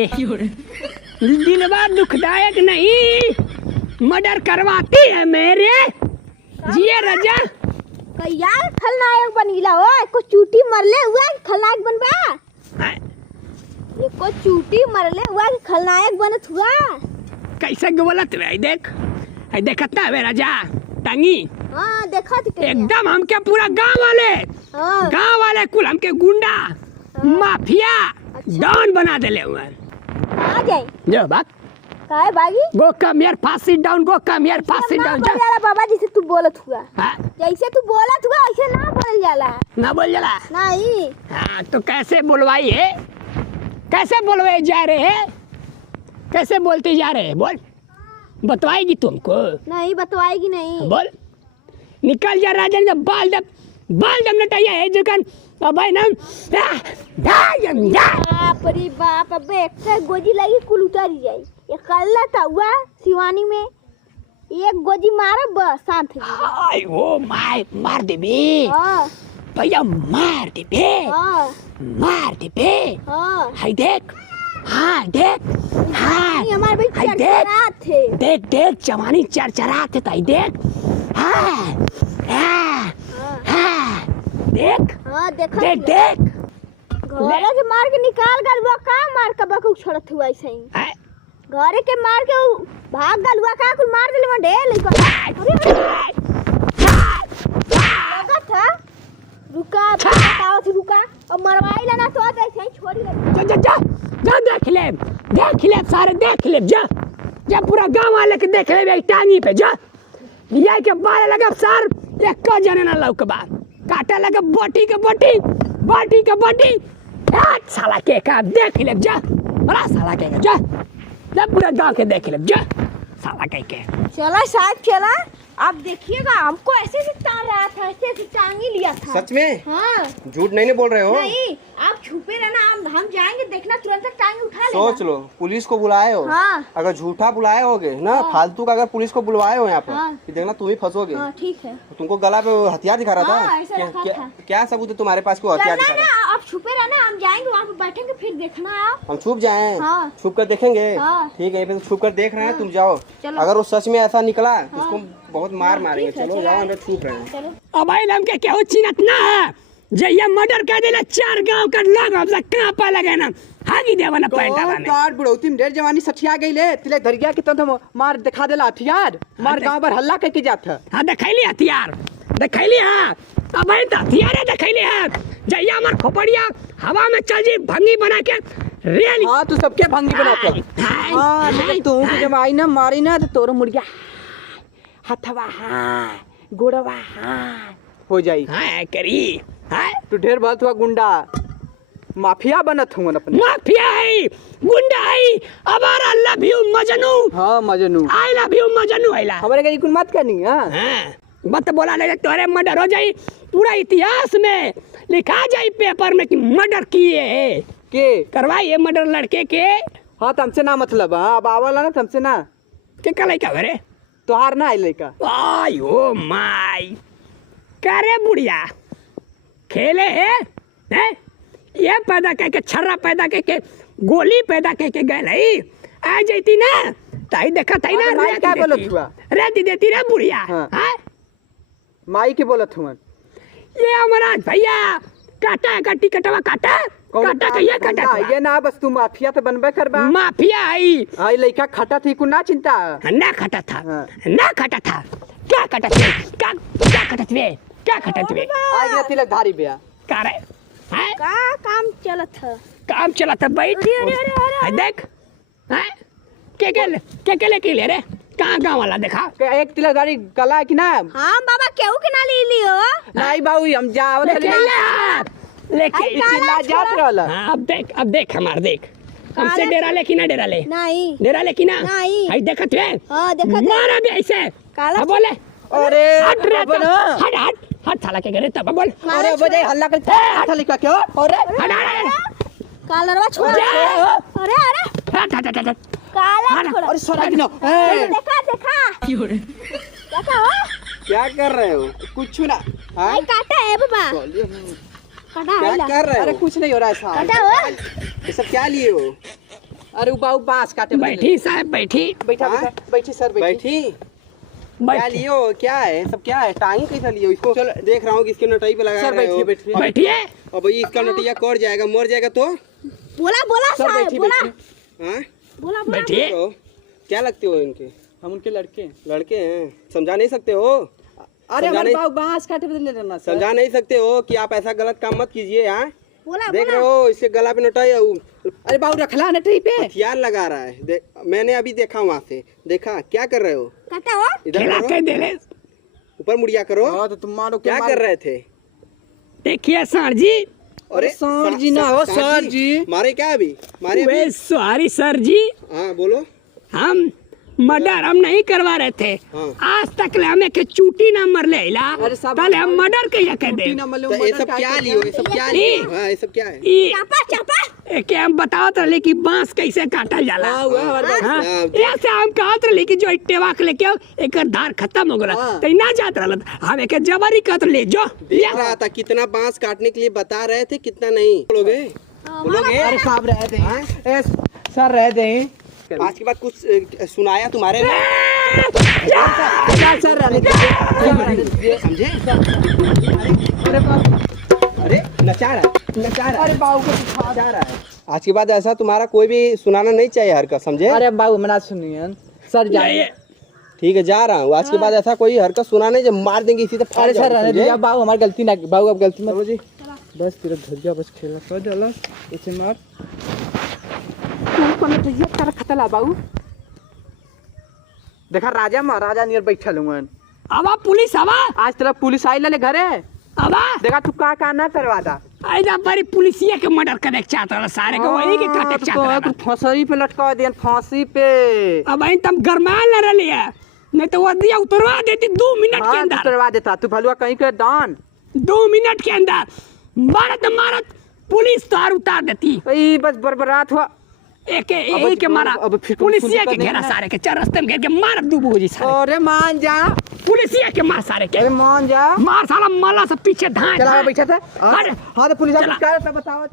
दिलवा दुखदायक नहीं, मर्डर करवाती है मेरे जिए रजा। यार खलनायक बन गिला हो, एको चूटी मरले हुआ खलनायक बनबा। एको चूटी मरले हुआ खलनायक बनत हुआ। कैसे बोलत वे? देख देखता है राजा टांगी। हाँ देखा थी एकदम हमके पूरा गांव वाले कुल हमके गुंडा माफिया डॉन बना देले हुए। आ जाए जो बात काहे बागी go come here fast sit down, go come here fast sit down. जा बाबा जैसे तू बोलत हुआ, हाँ? जैसे तू बोलत हुआ ऐसे ना बोल जाला। ना बोल जाला नहीं। हाँ तो कैसे बोलवाई है, कैसे बोलवाए जा रहे हैं, कैसे बोलते जा रहे हैं? बोल, बतवाएगी तुमको? नहीं बतवाएगी नहीं। बोल, निकल जा राजन का बाल दम लटाइया है जुकन अब भाई नाम बाप रे बाप, अबे एक गोजी लगी कुल उतर जाई। ये कल्ला था हुआ शिवानी में, एक गोजी मारा बस शांत हो गई। हाय वो मार दे बे। हां भैया मार दे बे। हां मार दे बे। हां हाय देख, हाँ देख, हाँ हमारे भाई हाय चरचरा थे। देख देख जवानी चरचरा थे ताई देख। हाँ हाँ हाँ देख हां देखा देख देख घरे के मार के निकाल गल हुआ का मार के बकु छोड़त हुआ ऐसे ही। हाँ? घरे के मार के भाग गल हुआ का कुल मार देले में ढेल लगा था। रुका बताओ थी रुका और मरवाई लेना तो ऐसे ही छोड़ी ले। जा जा जा देख ले सारे देख ले। जा पूरा गांव वाले के देख ले टांगी पे जा। लिया के बाल लगा सार एक का जने ना लौक बा काटा लगा बोटी के बोटी हाथ साला के का देख ले जा। बड़ा साला के जा पूरा गांव के देख ले जा साला के। चला शायद चला, आप देखिएगा हमको ऐसे से टांग रहा था, ऐसे टांग ही लिया था। सच में? हाँ। झूठ नहीं बोल रहे हो? नहीं, आप छुपे रहना, हम जाएंगे देखना तुरंत टांग उठा लेना। सोच लो पुलिस को बुलाए हो। हाँ। अगर झूठा बुलाए होगे ना फालतू का, अगर पुलिस को बुलवाए हो यहाँ पर हाँ। तो देखना तुम ही फंसोगे। हाँ, ठीक है। तुमको गला पे हथियार दिखा रहा हाँ, था। ऐसा रखा था। क्या सबूत है तुम्हारे पास? क्यों हथियार दिखा रहा है? आप छुपे रहना, हम जाएंगे वहाँ पे बैठेंगे फिर देखना आप। हम छुप जाएं? हाँ। छुप कर देखेंगे। हाँ। ठीक है, फिर छुप कर देख रहे हैं। तुम जाओ, चलो। अगर वो सच में ऐसा निकला तो उसको बहुत मार मारेंगे। ठीक है, चलो जाओ, हम छुप रहे हैं। चलो। अब भाई नाम के क्या हो चिन्हत ना है जइया मर्डर कर देला 4 गांव का लोग अब तक कहां पा लगे ना हागी देवा ना पैंटावा में। कार बुढ़ौती में ढेर जवानी सठिया गईले तिले धरिया के तो मार दिखा देला हथियार, मार गांव भर हल्ला करके जात है। हां देखैली हथियार देखैली। हां अब भाई तो हथियार देखैली है जइया हमर खोपड़िया हवा में चल जी भंगी बना के रेल। हां तू सबके भंगी बनाता। हां लेकिन तू के जब आई ना मारी ना तो तोर मुर्गिया हथवा हां गोड़वा हां हो जाई। हां करी हां तू ढेर बात हुआ गुंडा माफिया बनत हुन अपने। माफिया है गुंडा है अबारा लव यू मजनू। हां Majnu I love you Majnu आइला हमरे के कुल मत करनी। हां मत बोला नहीं तोरे मर्डर हो जाई, पूरा इतिहास में लिखा जाई पेपर में कि मर्डर किए है के करवाइए मर्डर लड़के के। हां तुमसे ना मतलब। हां अब आवला ना तुमसे ना के कलाई का भरे तोहार ना आइले का। आयो माय करे बुढ़िया खेले है ये पैदा करके छर्रा पैदा करके गोली पैदा करके गए नहीं आ जाती ना ताई देखा ताई ना माई क्या बोलत हुआ? रेती देती रे बुढ़िया। हाँ। हाँ? माई के बोलत हुन ये हमारा भैया काटा है कट्टी कटवा काटा काटा कहिए काटा ये ना बस तू माफिया तो बनबे करबा। माफिया आई आई लइका खटा थी को ना चिंता ना खटा था। हाँ। ना खटा था क्या खटा थे क्या खटा थे क्या खटा थे आई गया तिलक धारी बिया का रे हैं का काम चलत है? काम चला था बैठ अरे देख हैं के लेके ले रे कहाँ गाँव वाला देखा के एक तिलक धारी कला है कि ना। हाँ बाबा केहू के ना ले लियो। नहीं बाबू हम जाओ लेके चिल्ला जात रहला। हाँ अब देख हमार देख हमसे डेरा ले कि ना डेरा ले नहीं डेरा ले कि ना नहीं। हाय देखत है हाँ देखत है। मारा भी ऐसे काला बोले अरे हट रे अब ना हट साला के घरे तब बोल अरे बजे हल्ला करते हाथ लिखा क्यों। अरे हट कालरवा छोड़। अरे हट काला छोड़। अरे सोना की ना देखा देखा हो क्या कर रहे हो? कुछ ना। हाँ? नहीं काटा है बाबा काटा क्या है ला। कर रहे अरे हो? कुछ नहीं हो रहा है साहब। काटा हो ये सब क्या लिए हो? अरे बाबू बांस काटे बैठी साहब बैठी बैठा हाँ? बैठा बैठी सर बैठी बैठी क्या बैठी लिए हो? क्या है सब? क्या है? टांगी कैसा लिए हो इसको? चलो देख रहा हूँ कि इसके नटाई पे लगा सर रहे हो। बैठिए बैठिए बैठिए अब भाई इसका नटिया कट जाएगा, मर जाएगा तो बोला बोला सर साहब बैठिए बोला बैठिए हाँ? बोला बोला बैठिए तो क्या लगते हो इनके? हम उनके लड़के हैं। लड़के हैं, समझा नहीं सकते हो? अरे समझा हमारे नहीं- बाबू बांस काटे बदले लेना सर समझा नहीं सकते हो कि आप ऐसा गलत काम मत कीजिए। यहाँ बोला देख बोला रहे हो इसके गला पे नटाई अरे बाबू रखला नटरी पे हथियार लगा रहा है। मैंने अभी देखा वहाँ से, देखा क्या कर रहे हो? कहता हो इधर खिला करो, के दे ले ऊपर मुड़िया करो। हाँ तो तुम मारो क्या कर रहे थे? देखिए सर जी अरे सर जी ना हो सर जी मारे क्या अभी? मारे अभी? वे सॉरी सर जी हाँ बोलो। हम मर्डर हम नहीं करवा रहे थे। हाँ। आज तक ले हमें के चूटी ना मर ले इला अरे साहब, पहले हम मर्डर के ये कह दे तो ये सब क्या लियो? ये सब क्या लियो? हाँ ये सब क्या है? ई चापा चापा के हम बतावत रहे कि बांस कैसे काटल जाला। हाँ हुआ हमारे बाबू हाँ, हाँ। ऐसे हम कहत रहे कि जो टेवा के लेके आओ, एकर धार खत्म हो गला हाँ। तो ना जात रहल हम एके जबरी कहत ले जो देख रहा था कितना बांस काटने के लिए बता रहे थे, कितना नहीं बोलोगे? बोलोगे? अरे साहब रह दे हाँ? ए, सर रह दे आज के बाद कुछ सुनाया तुम्हारे ने? सर रहने दीजिए समझे? अरे बाबू अरे नचा रहा है, नचा रहा अरे है, बाबू को सिखा नचा रहा है। आज के बाद ऐसा तुम्हारा कोई भी सुनाना नहीं चाहिए हरकत, समझे? अरे बाबू मना सुनिए सर जाइए ठीक है जा रहा हूँ। आज के बाद ऐसा कोई हरकत सुना नहीं, जब मार देंगे इसी से फाड़ अरे सर जाओगे, रहने समझे? दीजिए बाबू हमारी गलती ना बाबू अब गलती मत चलो जी। बस तेरा धज्जा बस खेला कर डाला इसे मार तू कोने धज्जा कर खतला बाबू देखा राजा महाराजा नियर बैठल हुन आवा पुलिस आवा आज तेरा पुलिस आई ले घरे आवा देखा तू का ना करवा दा ऐसा बड़ी पुलिसिया के मर्डर करे के चाहत रहल सारे को वही के काटे के चाहत रहल। फांसी पे लटका दिया फांसी पे अब आई तम गरमाल न रहली है नहीं तो वो दिया उतरवा देती 2 मिनट के हाँ अंदर करवा देता तू भलुआ कहीं के दान 2 मिनट के अंदर मारत पुलिस तार उतार देती ई बस बरबरात हुआ एक के मारा अब फिर पुलिसिया के नहीं घेरा ना। सारे के चरस्ते में घेर के मार दू बोजी सारे अरे मान जा पुलिसिया के मार सारे के अरे मान जा मार साला माला से पीछे धाए चला धाए। बैठा था अरे हाँ तो पुलिस चला। क्या बताओ